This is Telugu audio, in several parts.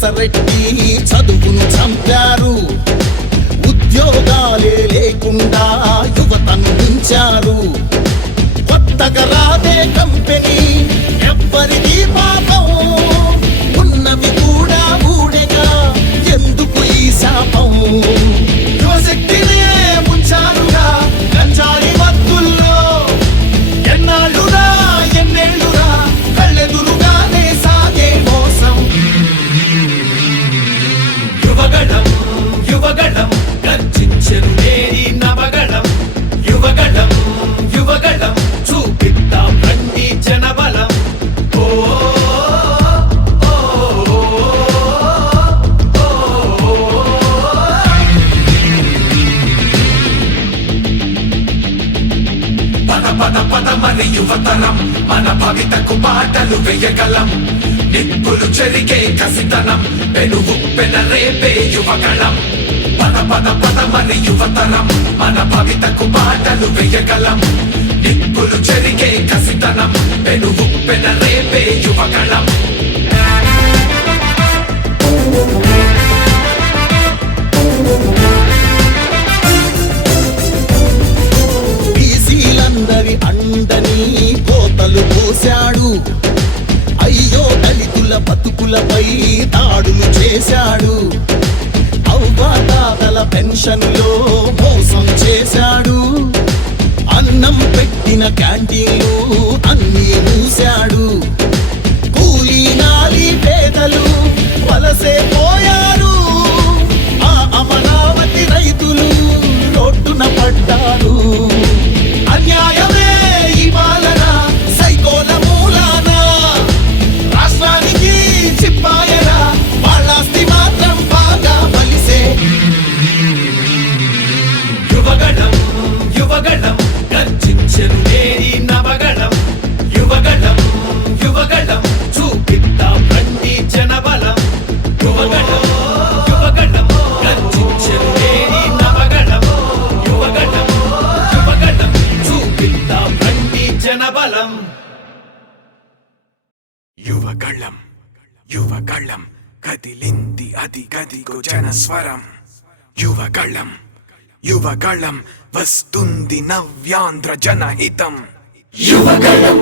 స్కూళ్ళకు చదువును చంపారు. ఉద్యోగాలే లేకుండా యువతను ఉంచారు కొత్తగా రాదే కంపెనీ ఎవ్వరిది పాపం. ఉన్నవి కూడా ఊడెగా ఎందుకు ఈ శాపం? యువశక్తి రేపే పద పద పదమని మన యువతరం. మన భవితకు బాటలు వేయగలం. నిప్పులు చెరిగే కసితనం. పెనుగు ఉప్పెన రేపే యువగళం బీసీలందరి అండని కోతలు పోశాడు అయ్యో దళితుల బతుకులపై దాడులు చేశాడు. అవ్వాతాతల పెన్షన్లో మోసం చేశాడు. అన్నం పెట్టిన క్యాంటీన్లు స్వరం. జనస్వరం యువగళం. యువగళం వస్తుంది నవ్యాంధ్ర జనహితం. యువగళం.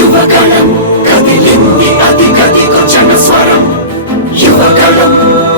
యువగళం. కదిలింది అది గదిగో జనస్వరం యువగళం యువగళం.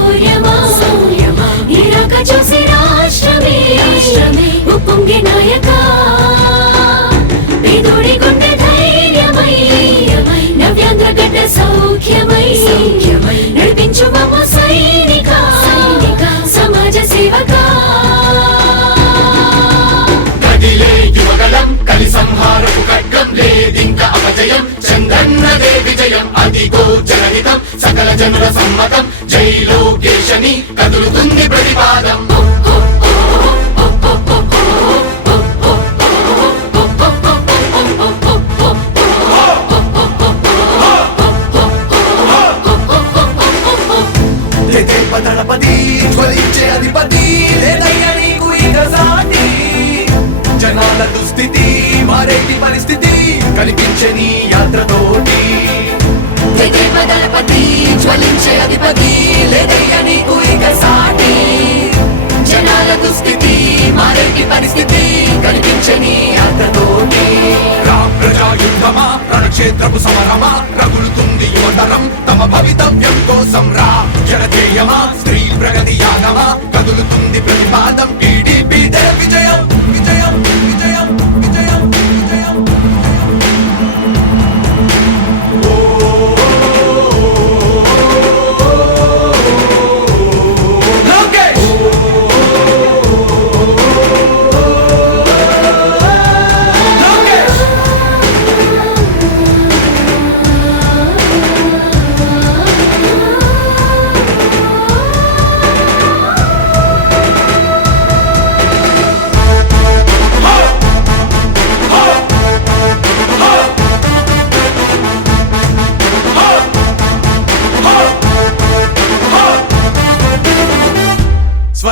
సౌఖ్యమై నడిపించు మమ్మ సైనిక సైనిక సమాజ సేవకా. కదిలే యువగలం కలి సంహారపు ఖడ్గం లేదింక అపజయం చంద్రన్నదే విజయం అదిగో జనహితం సకల జనుల సమ్మతం జై లోకేశని కదులుతుంది ప్రతిపాద యాత్రతోటి విజయ దళపతి జ్వలించే అధిపతి లేదయ్య నీకు ఇక సాటి. జనాల దుస్థితి మారేటి పరిస్థితి కనిపించని యాత్రతోటి రా ప్రజాయుద్ధమా? రణక్షేత్రపు సమరమా? రగులుతుంది యువతరం తమ భవితవ్యం కోసం రా. జనజేయమా స్త్రీ ప్రగతి యాగమా? కదులుతుంది ప్రతిపాదం టీడీపీ విజయం.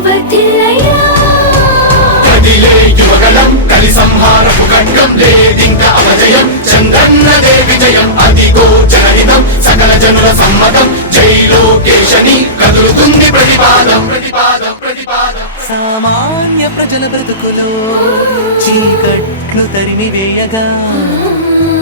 వర్తిల్లయ్యా కదిలే యువగలం కలి సంహారపు ఖడ్గం లేదింక అపజయం చంద్రన్నదే విజయం అదిగో జనహితం సకల జనుల సమ్మతం జై లోకేశని కదులుతుంది ప్రతిపాదం ప్రతిపాదం ప్రతిపాదం. సామాన్య ప్రజల బ్రతుకులో చీకట్లు తరిమి వేయగా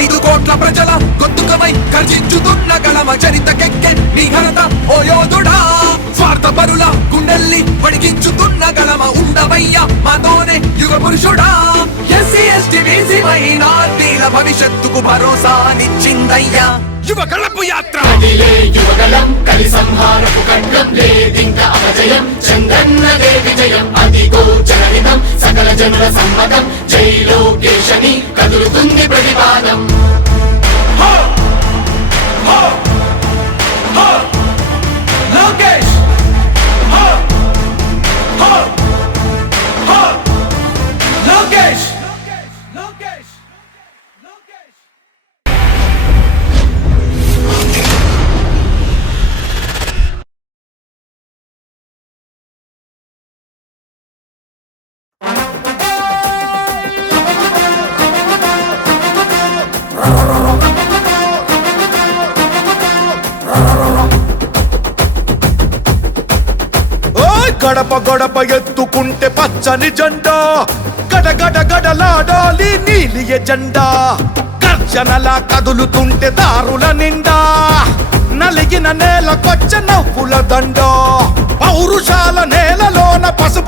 ఐదు కోట్ల ప్రజల గొంతుకమై గర్జించుతున్న గళమ చరితకెక్కె నీ ఘనత ఓ యోధుడా. స్వార్థ పరుల గుండెల్ని వడిగించుతున్న గళమ ఉండవయ్యా మాతోనే యుగ పురుషుడా. ఎస్సీ ఎస్టీ బీసీ మైనార్టీల భవిష్యత్తుకు భరోసానిచ్చిందయ్యా యువ కళపు యాత్ర. కదిలే యువగలం కలి సంహారపు ఖడ్గం లేదింక అపజయం చంద్రన్నదే విజయం అదిగో జనహితం సకల జనుల సమ్మతం జై లోకేశని కదులుతుంది ప్రతిపాదం. లోకేష్ హో! గడప ఎత్తుకుంటే పచ్చని జెండా. గడగడ గడలాడాలి నీలి ఎజెండా. గర్జనలా కదులుతుంటే దారుల నిండా. నలిగిన నేల కొచ్చ నవ్వుల దండ. పౌరుషాల నేలలోన పసుపు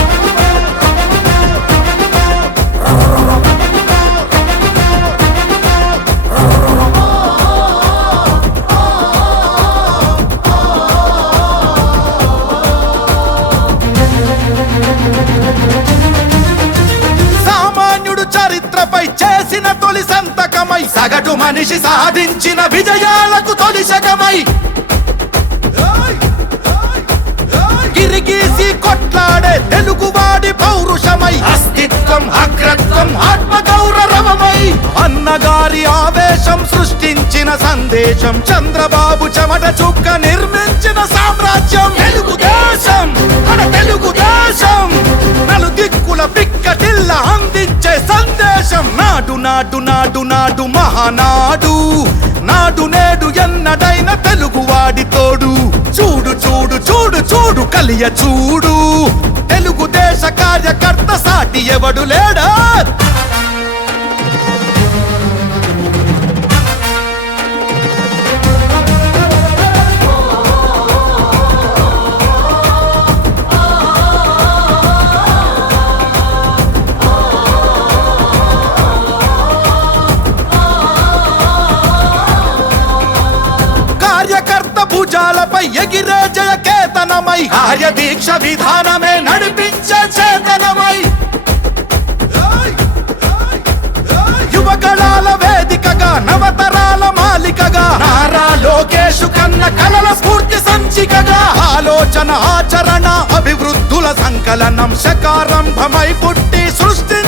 సాధించిన విజయాలకు తొలిశకమై గిరిగీసి కొట్లాడే తెలుగువాడి పౌరుషమై. అస్తిత్వం అగ్రత్వం ఆత్మ గౌరవమై అన్నగారి ఆవేశం సృష్టించిన సందేశం. చంద్రబాబు చెమట చుక్క నిర్మించిన సామ్రాజ్యం. తెలుగుదేశం మన తెలుగుదేశం నలు దిక్కుల పిక్కటిల్ల అందించే సందేశం. నాడు నాడు నాడు నాడు మహానాడు. చూడు. చూడు తెలుగుదేశ కార్యకర్త సాటి ఎవడు లేడా? చేతనమై కార్య దీక్ష విధానమే నడిపించే చేతనమై. యువకళాల వేదికగా నవతరాల మాలికగా నారా లోకేషు కన్న కలల స్ఫూర్తి సంచికగా ఆలోచన ఆచరణ అభివృద్ధుల సంకలనం శకారంభమై పుట్టి సృష్టి